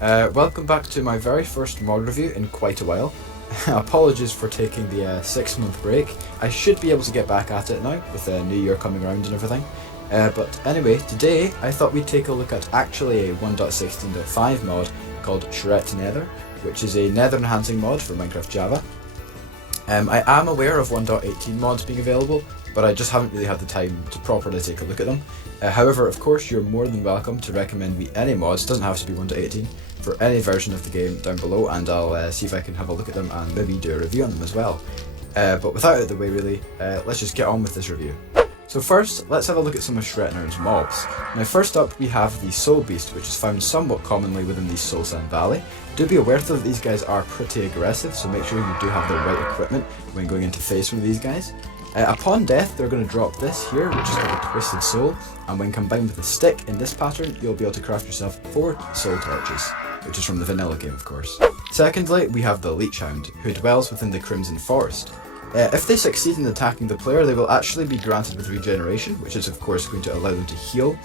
Welcome back to my very first mod review in quite a while. Apologies for taking the 6-month break. I should be able to get back at it now with the new year coming around and everything. But anyway, today I thought we'd take a look at actually a 1.16.5 mod called Shret Nether, which is a nether enhancing mod for Minecraft Java. I am aware of 1.18 mods being available, but I just haven't really had the time to properly take a look at them. However, of course, you're more than welcome to recommend me any mods, doesn't have to be 1.18, for any version of the game down below, and I'll see if I can have a look at them and maybe do a review on them as well. But without out of the way really, let's just get on with this review. So first, let's have a look at some of Shret Nether's mobs. Now first up we have the Soul Beast, which is found somewhat commonly within the Soul Sand Valley. Do be aware though that these guys are pretty aggressive, so make sure you do have the right equipment when going into face one of these guys. Upon death, they're going to drop this here, which is called a Twisted Soul, and when combined with a stick in this pattern, you'll be able to craft yourself 4 soul torches, which is from the vanilla game of course. Secondly, we have the Leech Hound, who dwells within the Crimson Forest. If they succeed in attacking the player, they will actually be granted with regeneration, which is of course going to allow them to heal.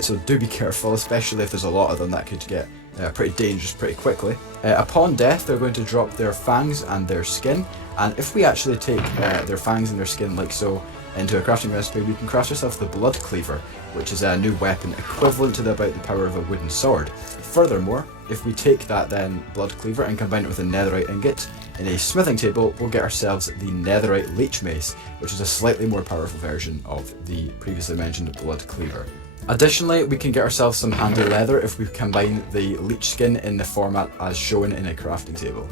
So do be careful, especially if there's a lot of them. That could get pretty dangerous pretty quickly. Upon death, they're going to drop their fangs and their skin, and if we actually take their fangs and their skin like so into a crafting recipe, we can craft ourselves the Blood Cleaver, which is a new weapon equivalent to about the power of a wooden sword. Furthermore, if we take that then Blood Cleaver and combine it with a netherite ingot in a smithing table, we'll get ourselves the netherite Leech Mace, which is a slightly more powerful version of the previously mentioned Blood Cleaver. Additionally, we can get ourselves some handy leather if we combine the leech skin in the format as shown in a crafting table.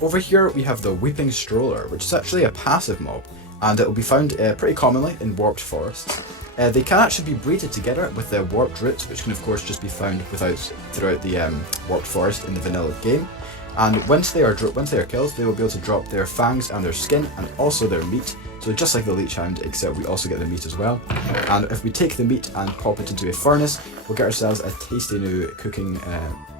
Over here we have the Weeping Stroller, which is actually a passive mob, and it will be found pretty commonly in warped forests. They can actually be breeded together with the warped roots, which can of course just be found throughout the warped forest in the vanilla game. And once they are killed, they will be able to drop their fangs and their skin and also their meat. So just like the Leech Hound, except we also get the meat as well. And if we take the meat and pop it into a furnace, we'll get ourselves a tasty new cooking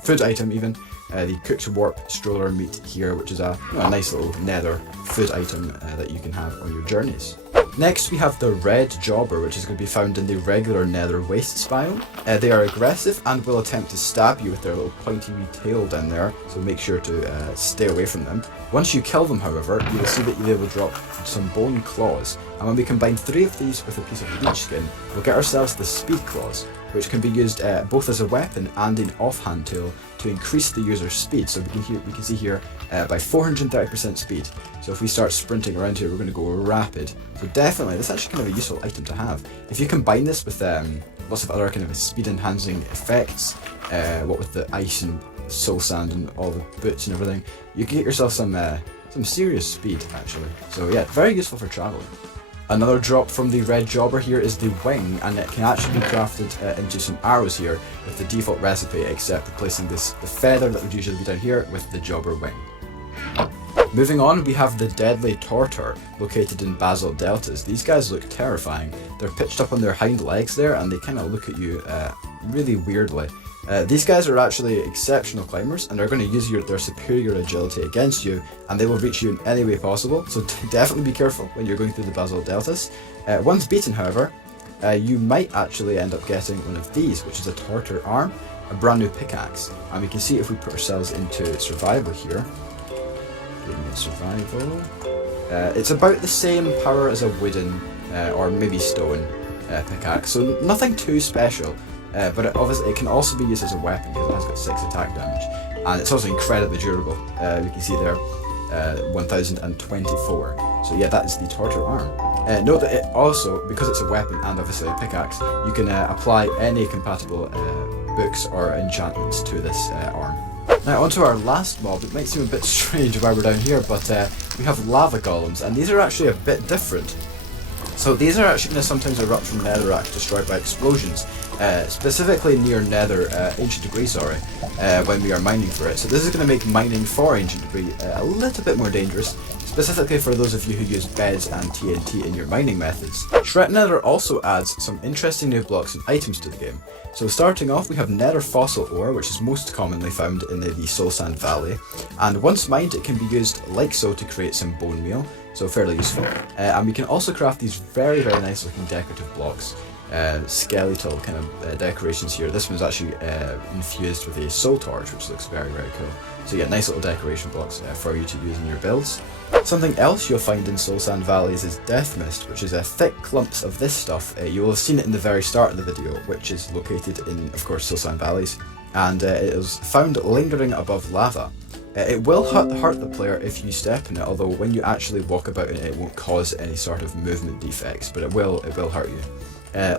food item even. The cooked warp stroller meat here, which is a nice little nether food item that you can have on your journeys. Next we have the Red Jobber, which is going to be found in the regular nether wastes biome. They are aggressive and will attempt to stab you with their little pointy wee tail down there, so make sure to stay away from them. Once you kill them however, you will see that they will drop some bone claws, and when we combine 3 of these with a piece of leech skin, we'll get ourselves the Speed Claws, which can be used both as a weapon and an offhand tool to increase the user's speed. So we can see here by 430% speed. So if we start sprinting around here, we're going to go rapid. So definitely, this is actually kind of a useful item to have. If you combine this with lots of other kind of speed enhancing effects, what with the ice and soul sand and all the boots and everything, you can get yourself some serious speed actually. So yeah, very useful for traveling. Another drop from the Red Jobber here is the Wing, and it can actually be crafted into some arrows here with the default recipe, except replacing the feather that would usually be down here with the Jobber Wing. Moving on, we have the Deadly Tortor, located in basalt deltas. These guys look terrifying. They're pitched up on their hind legs there, and they kind of look at you really weirdly. These guys are actually exceptional climbers, and they're going to use their superior agility against you, and they will reach you in any way possible, so definitely be careful when you're going through the basalt deltas. Once beaten however, you might actually end up getting one of these, which is a Tortor Arm, a brand new pickaxe, and we can see if we put ourselves into survival here. Survival. It's about the same power as a wooden or maybe stone pickaxe, so nothing too special. But it can also be used as a weapon because it has got 6 attack damage, and it's also incredibly durable. You can see there 1024. So yeah, that is the Torture Arm. Note that it also, because it's a weapon and obviously a pickaxe, you can apply any compatible books or enchantments to this arm. Now onto our last mob. It might seem a bit strange why we're down here, but we have Lava Golems, and these are actually a bit different. So these are actually going to sometimes erupt from netherrack destroyed by explosions, specifically near ancient debris, when we are mining for it. So this is going to make mining for ancient debris a little bit more dangerous, specifically for those of you who use beds and TNT in your mining methods. Shret Nether also adds some interesting new blocks and items to the game. So starting off, we have Nether Fossil Ore, which is most commonly found in the Soul Sand Valley, and once mined it can be used like so to create some bone meal, so fairly useful. And we can also craft these very nice looking decorative blocks. skeletal kind of decorations here. This one's actually infused with a soul torch, which looks very, very cool. So yeah, nice little decoration blocks for you to use in your builds. Something else you'll find in Soul Sand Valleys is death mist, which is thick clumps of this stuff. You will have seen it in the very start of the video, which is located in, of course, Soul Sand Valleys, and it is found lingering above lava. It will hurt the player if you step in it, although when you actually walk about it, it won't cause any sort of movement defects, but it will hurt you.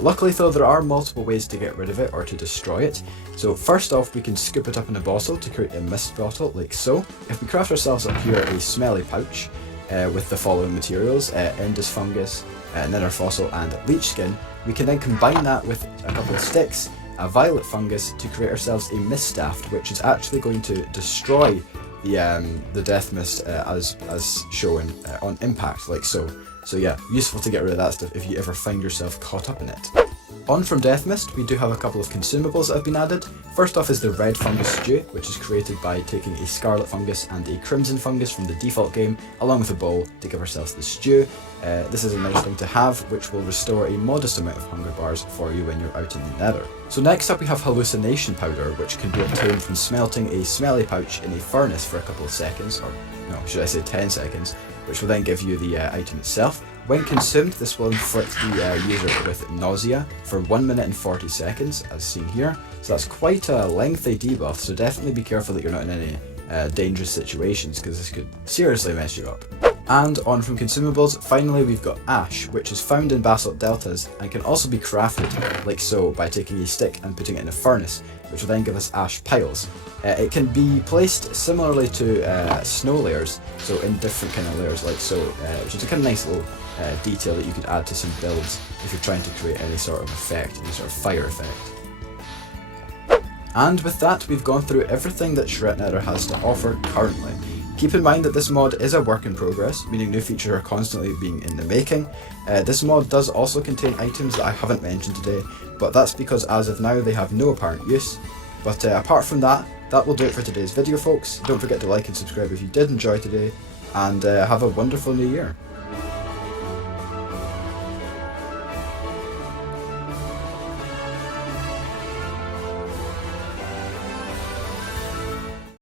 Luckily though, there are multiple ways to get rid of it or to destroy it. So first off, we can scoop it up in a bottle to create a mist bottle, like so. If we craft ourselves up here a smelly pouch with the following materials, Endus fungus, nether fossil and leech skin, we can then combine that with a couple of sticks, a violet fungus, to create ourselves a mist staff, which is actually going to destroy the death mist as shown on impact, like so. So yeah, useful to get rid of that stuff if you ever find yourself caught up in it. On from death mist, we do have a couple of consumables that have been added. First off is the red fungus stew, which is created by taking a scarlet fungus and a crimson fungus from the default game, along with a bowl to give ourselves the stew. This is a nice thing to have, which will restore a modest amount of hunger bars for you when you're out in the nether. So next up we have hallucination powder, which can be obtained from smelting a smelly pouch in a furnace for a couple of seconds, or no, should I say 10 seconds, which will then give you the item itself. When consumed, this will inflict the user with nausea for 1 minute and 40 seconds, as seen here. So that's quite a lengthy debuff, so definitely be careful that you're not in any dangerous situations, because this could seriously mess you up. And on from consumables, finally we've got ash, which is found in basalt deltas and can also be crafted, like so, by taking a stick and putting it in a furnace, which will then give us ash piles. It can be placed similarly to snow layers, so in different kind of layers, like so, which is a kind of nice little detail that you could add to some builds if you're trying to create any sort of effect, any sort of fire effect. And with that, we've gone through everything that Shret Nether has to offer currently. Keep in mind that this mod is a work in progress, meaning new features are constantly being in the making. This mod does also contain items that I haven't mentioned today, but that's because as of now they have no apparent use. But apart from that, that will do it for today's video, folks. Don't forget to like and subscribe if you did enjoy today, and have a wonderful new year.